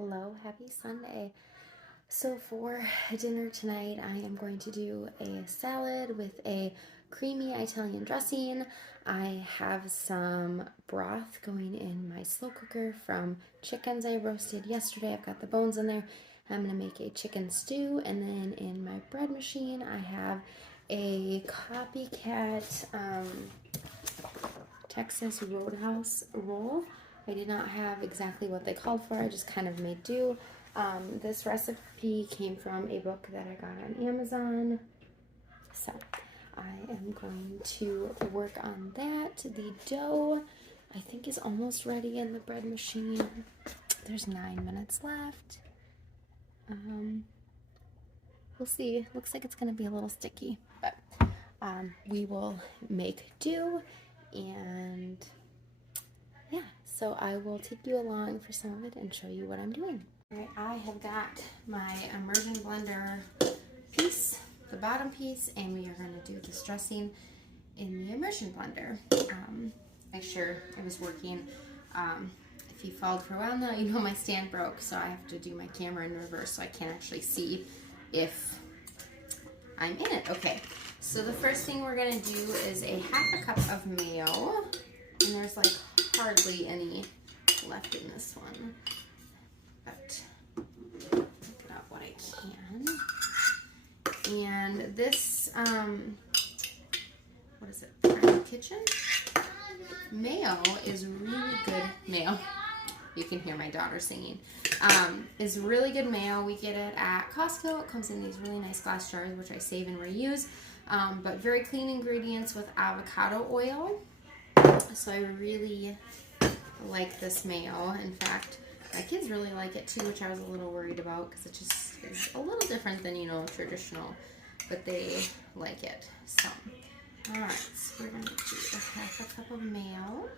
Hello, happy Sunday. So for dinner tonight, I am going to do a salad with a creamy Italian dressing. I have some broth going in my slow cooker from chickens I roasted yesterday. I've got the bones in there. I'm going to make a chicken stew, and then in my bread machine, I have a copycat Texas Roadhouse roll. I did not have exactly what they called for. I just kind of made do. This recipe came from a book that I got on Amazon. So I am going to work on that. The dough, I think, is almost ready in the bread machine. There's 9 minutes left. We'll see. Looks like it's going to be a little sticky, but we will make do. And yeah, so I will take you along for some of it and show you what I'm doing. All right, I have got my immersion blender piece, the bottom piece, and we are going to do this dressing in the immersion blender. Make sure it was working. If you followed for a while now, you know my stand broke, so I have to do my camera in reverse so I can't actually see if I'm in it. Okay, so the first thing we're going to do is a ½ cup of mayo, and there's like hardly any left in this one, but get out what I can. And this, what is it, Prime Kitchen? Mayo is really good mayo. You can hear my daughter singing. Is really good mayo. We get it at Costco. It comes in these really nice glass jars, which I save and reuse. But very clean ingredients with avocado oil. So I really like this mayo. In fact, my kids really like it too, which I was a little worried about because it just is a little different than, traditional, but they like it. So, all right, so we're going to do ½ cup of mayo.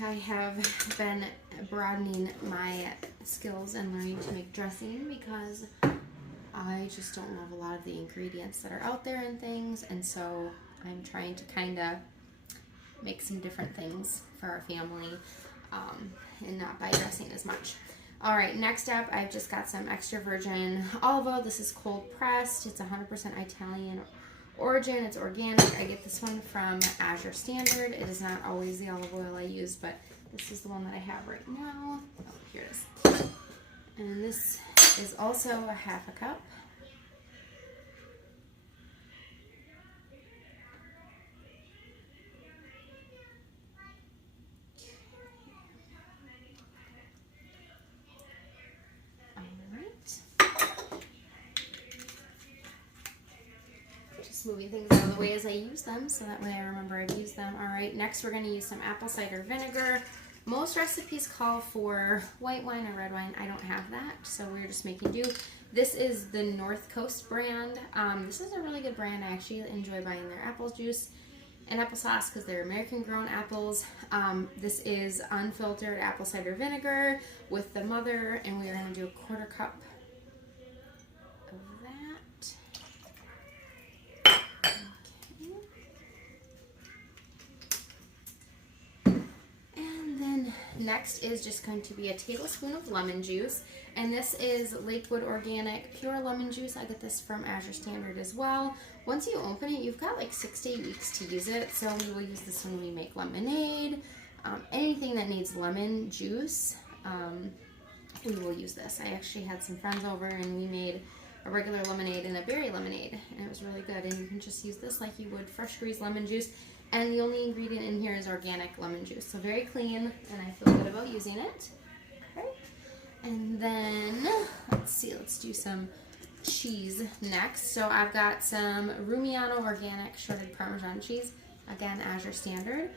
I have been broadening my skills and learning to make dressing because I just don't love a lot of the ingredients that are out there and things, and so I'm trying to kind of make some different things for our family and not buy dressing as much. All right, next up, I've just got some extra virgin olive oil. This is cold pressed. It's 100% Italian origin. It's organic. I get this one from Azure Standard. It is not always the olive oil I use, but this is the one that I have right now. Oh, here it is. And this is also a ½ cup. Just moving things out of the way as I use them so that way I remember I've used them. All right, next we're going to use some apple cider vinegar. Most recipes call for white wine or red wine. I don't have that, so we're just making do. This is the North Coast brand. This is a really good brand. I actually enjoy buying their apple juice and applesauce because they're American grown apples. This is unfiltered apple cider vinegar with the mother, and we're going to do a ¼ cup of that. Next is just going to be a tablespoon of lemon juice, and this is Lakewood Organic Pure Lemon Juice. I get this from Azure Standard as well. Once you open it, you've got like 6 to 8 weeks to use it, so we will use this when we make lemonade. Anything that needs lemon juice, we will use this. I actually had some friends over and we made a regular lemonade and a berry lemonade, and it was really good. And you can just use this like you would fresh squeezed lemon juice. And the only ingredient in here is organic lemon juice. So very clean, and I feel good about using it. Okay. And then, let's do some cheese next. So I've got some Rumiano organic shredded Parmesan cheese. Again, Azure Standard.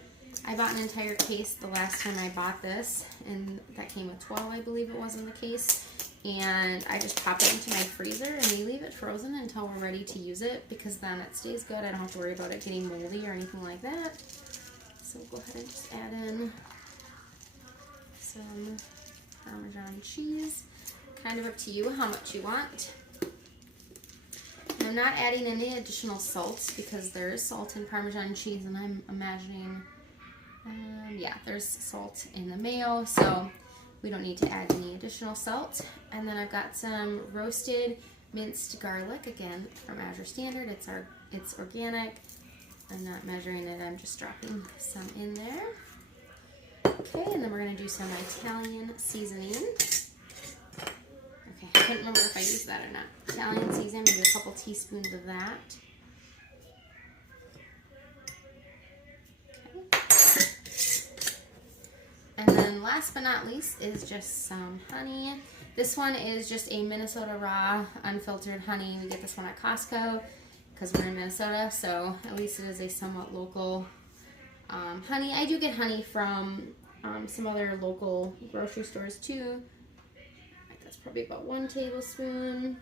I bought an entire case the last time I bought this, and that came with 12, I believe it was, in the case. And I just pop it into my freezer, and we leave it frozen until we're ready to use it, because then it stays good. I don't have to worry about it getting moldy or anything like that. So we'll go ahead and just add in some Parmesan cheese. Kind of up to you how much you want. I'm not adding any additional salt because there is salt in Parmesan cheese, and I'm imagining Yeah, there's salt in the mayo, so we don't need to add any additional salt. And then I've got some roasted minced garlic, again from Azure Standard. It's organic. I'm not measuring it, I'm just dropping some in there. Okay, and then we're gonna do some Italian seasoning. Okay, I couldn't remember if I used that or not. Italian seasoning, maybe a couple teaspoons of that. Okay. And then last but not least is just some honey. This one is just a Minnesota raw unfiltered honey. We get this one at Costco because we're in Minnesota, so at least it is a somewhat local honey. I do get honey from some other local grocery stores too. That's probably about 1 tablespoon,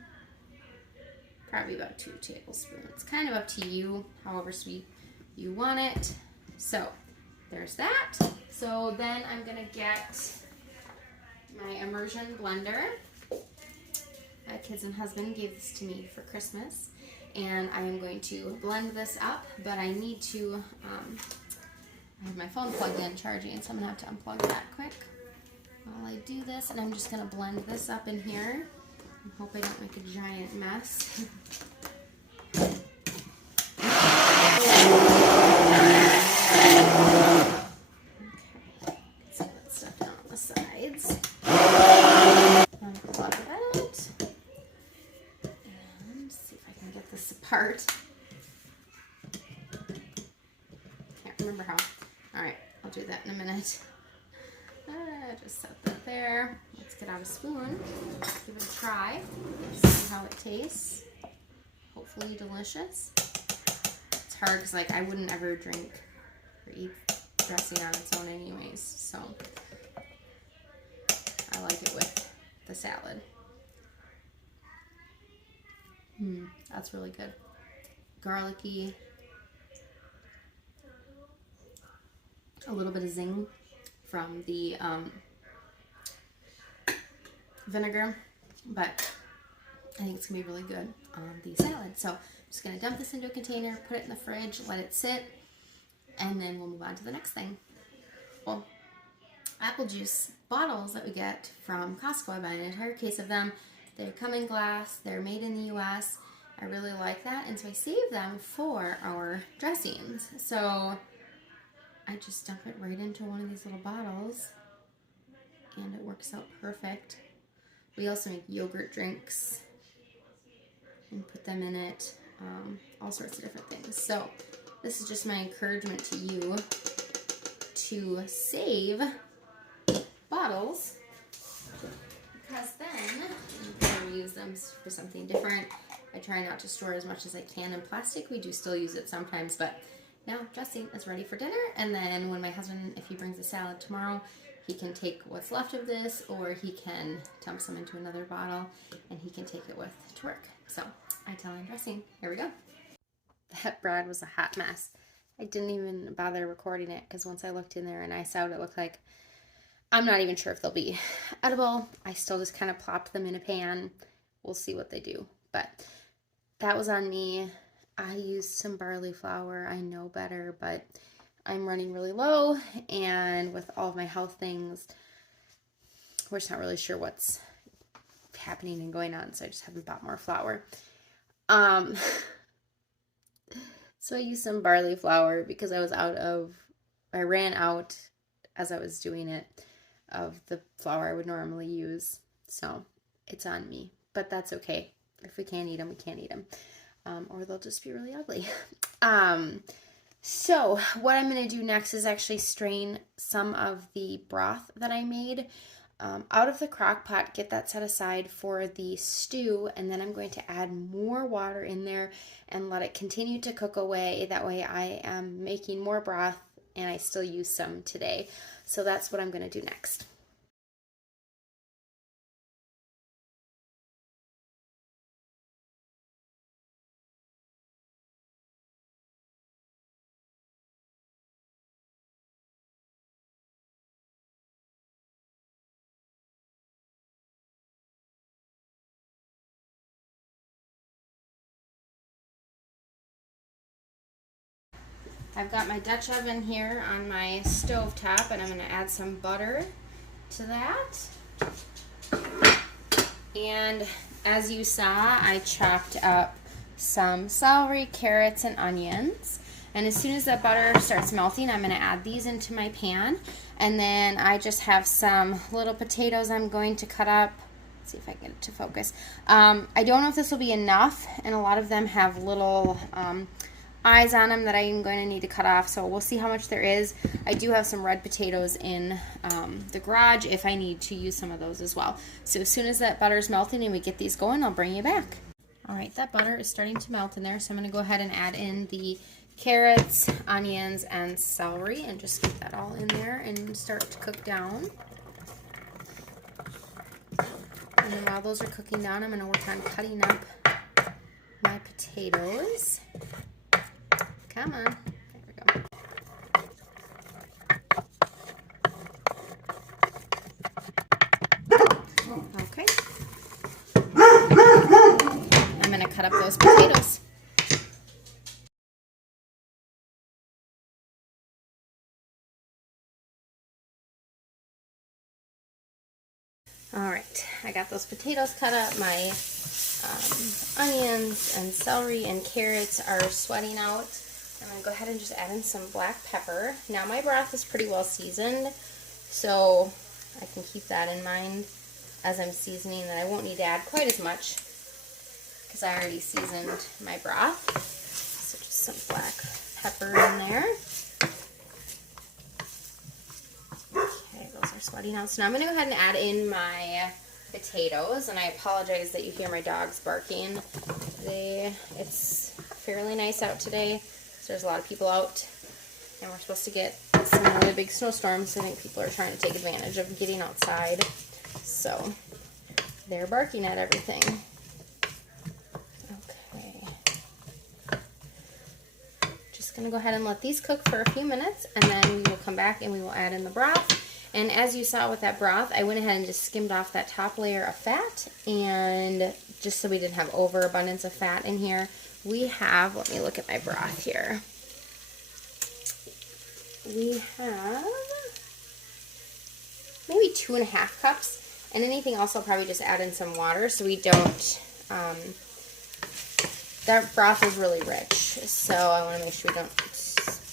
probably about 2 tablespoons. It's kind of up to you, however sweet you want it. So there's that. So then I'm gonna get my immersion blender. My kids and husband gave this to me for Christmas, and I am going to blend this up, but I need to, I have my phone plugged in charging, so I'm gonna have to unplug that quick while I do this, and I'm just gonna blend this up in here. I hope I don't make a giant mess. Unplug that. And see if I can get this apart. Can't remember how. Alright, I'll do that in a minute. Just set that there. Let's get out a spoon. Give it a try. See how it tastes. Hopefully delicious. It's hard because like I wouldn't ever drink or eat dressing on its own anyways, so I like it with the salad. That's really good. Garlicky. A little bit of zing from the vinegar, but I think it's gonna be really good on the salad. So I'm just gonna dump this into a container, put it in the fridge, let it sit, and then we'll move on to the next thing. Well, apple juice bottles that we get from Costco, I buy an entire case of them. They come in glass, they're made in the US. I really like that, and so I save them for our dressings. So I just dump it right into one of these little bottles, and it works out perfect. We also make yogurt drinks and put them in it, all sorts of different things. So this is just my encouragement to you to save bottles, because then you can reuse them for something different. I try not to store as much as I can in plastic. We do still use it sometimes, but now dressing is ready for dinner, and then when my husband, if he brings a salad tomorrow, he can take what's left of this, or he can dump some into another bottle, and he can take it with to work. So, Italian dressing, here we go. That bread was a hot mess. I didn't even bother recording it, because once I looked in there and I saw what it looked like, I'm not even sure if they'll be edible. I still just kind of plopped them in a pan. We'll see what they do, but that was on me. I used some barley flour. I know better, but I'm running really low, and with all of my health things, we're just not really sure what's happening and going on, so I just haven't bought more flour. So I used some barley flour because I ran out as I was doing it of the flour I would normally use, so it's on me, but that's okay. If we can't eat them, we can't eat them. Or they'll just be really ugly. So what I'm going to do next is actually strain some of the broth that I made out of the crock pot, get that set aside for the stew, and then I'm going to add more water in there and let it continue to cook away. That way I am making more broth and I still use some today. So that's what I'm going to do next. I've got my Dutch oven here on my stove top, and I'm going to add some butter to that. And as you saw, I chopped up some celery, carrots, and onions. And as soon as that butter starts melting, I'm going to add these into my pan. And then I just have some little potatoes I'm going to cut up. Let's see if I can get it to focus. I don't know if this will be enough, and a lot of them have little eyes on them that I'm going to need to cut off, so we'll see how much there is. I do have some red potatoes in the garage if I need to use some of those as well. So as soon as that butter is melting and we get these going, I'll bring you back. Alright, that butter is starting to melt in there, so I'm going to go ahead and add in the carrots, onions, and celery, and just get that all in there and start to cook down. And then while those are cooking down, I'm going to work on cutting up my potatoes. Come on. There we go. Okay. I'm going to cut up those potatoes. Alright, I got those potatoes cut up. My onions and celery and carrots are sweating out. I'm going to go ahead and just add in some black pepper. Now my broth is pretty well seasoned, so I can keep that in mind as I'm seasoning, that I won't need to add quite as much because I already seasoned my broth. So just some black pepper in there. Okay, those are sweating out. So now I'm going to go ahead and add in my potatoes, and I apologize that you hear my dogs barking. It's fairly nice out today. There's a lot of people out, and we're supposed to get some really big snowstorms, so I think people are trying to take advantage of getting outside. So they're barking at everything. Okay. Just going to go ahead and let these cook for a few minutes, and then we will come back and we will add in the broth. And as you saw with that broth, I went ahead and just skimmed off that top layer of fat, and just so we didn't have overabundance of fat in here, we have, let me look at my broth here. We have maybe 2.5 cups, and anything else I'll probably just add in some water so we don't, that broth is really rich, so I want to make sure we don't,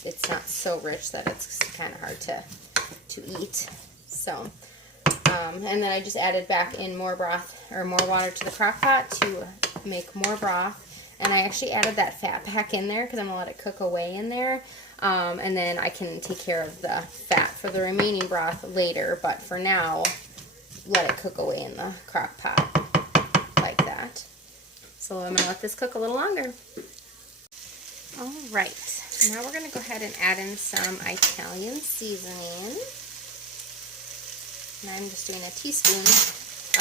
it's not so rich that it's kind of hard to eat. So, and then I just added back in more broth, or more water to the crock pot to make more broth. And I actually added that fat back in there because I'm going to let it cook away in there. And then I can take care of the fat for the remaining broth later. But for now, let it cook away in the crock pot like that. So I'm going to let this cook a little longer. Alright, now we're going to go ahead and add in some Italian seasoning. And I'm just doing a teaspoon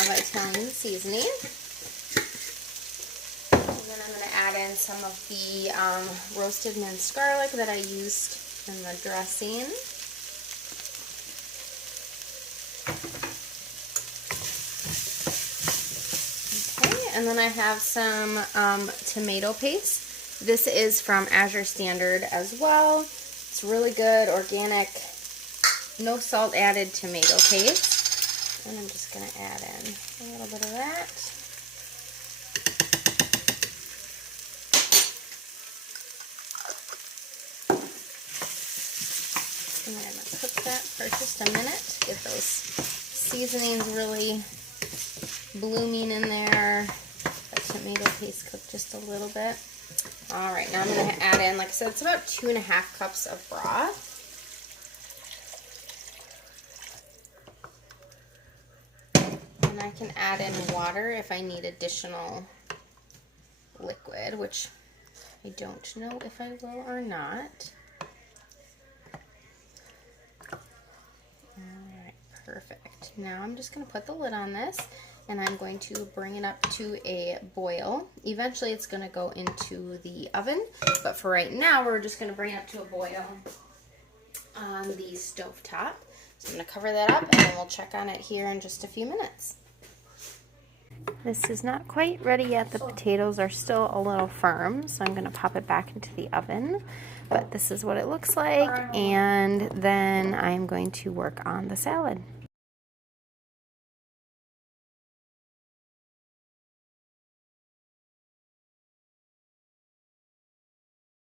of Italian seasoning. And then I'm going to add in some of the roasted minced garlic that I used in the dressing. Okay, and then I have some tomato paste. This is from Azure Standard as well. It's really good, organic, no salt added tomato paste. And I'm just going to add in a little bit of that. And I'm going to cook that for just a minute. Get those seasonings really blooming in there. That tomato paste cooked just a little bit. Alright, now I'm going to add in, like I said, it's about 2.5 cups of broth. And I can add in water if I need additional liquid, which I don't know if I will or not. Alright, perfect. Now I'm just going to put the lid on this, and I'm going to bring it up to a boil. Eventually it's going to go into the oven, but for right now we're just going to bring it up to a boil on the stove top. So I'm going to cover that up, and then we'll check on it here in just a few minutes. This is not quite ready yet. The potatoes are still a little firm, so I'm going to pop it back into the oven. But this is what it looks like, and then I'm going to work on the salad.